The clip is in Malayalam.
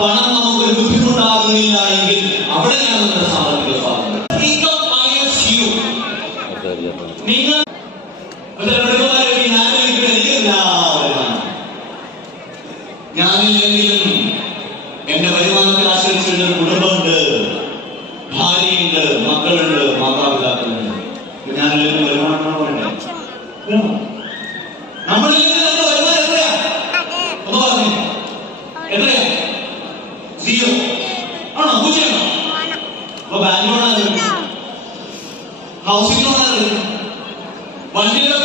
പണം നമുക്കൊരു ബുദ്ധിമുട്ടാകുന്നില്ല എങ്കിൽ അവിടെയാണ് നമ്മുടെ സാമ്പത്തിക സ്വാതന്ത്ര്യം. നിങ്ങൾ ഞാനില്ലെങ്കിലും എന്റെ വരുമാനത്തെ ആശ്രയിച്ചുള്ള കുടുംബമുണ്ട്, ഭാര്യയുണ്ട്, മക്കളുണ്ട്, മാതാപിതാക്കളുണ്ട്. ഞാനില്ലെങ്കിൽ വരുമാനം വേണ്ടേ? നമ്മളില്ലെങ്കിൽ നമ്മുടെ വരുമാനം എത്രയാ? ഒന്ന് പറഞ്ഞു, എത്രയാ? 0 ആണോ? 0 ആണോ? അപ്പൊ ബാങ്ക് ലോണാണ്, ഹൗസിംഗ് ലോണാണ്, വണ്ടിയുടെ